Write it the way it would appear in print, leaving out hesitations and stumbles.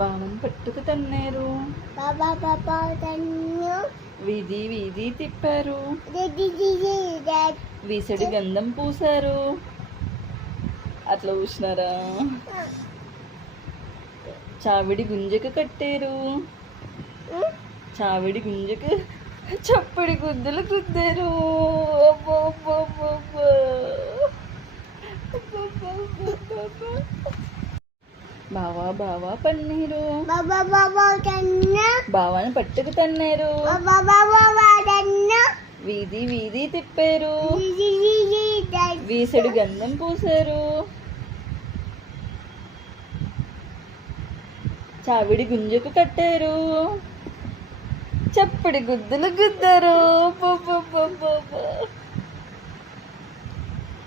బావని పట్టుకు తన్నారు, వీధి వీధి తిప్పారు, వీసడి గంధం పూసారు. అట్లా పూసినారా? చావిడి గుంజకు కట్టారు, చావిడి గుంజకు చప్పడి గుద్దులు గుద్దారు. బావా బావా పన్నీరు, బావాని పట్టుకు తన్నారు, వీధి వీధి తిప్పారు, వీసడి గంధం పూసారు, చావిడి గుంజకు కట్టారు, చప్పడి గుద్దులు గుద్దారు.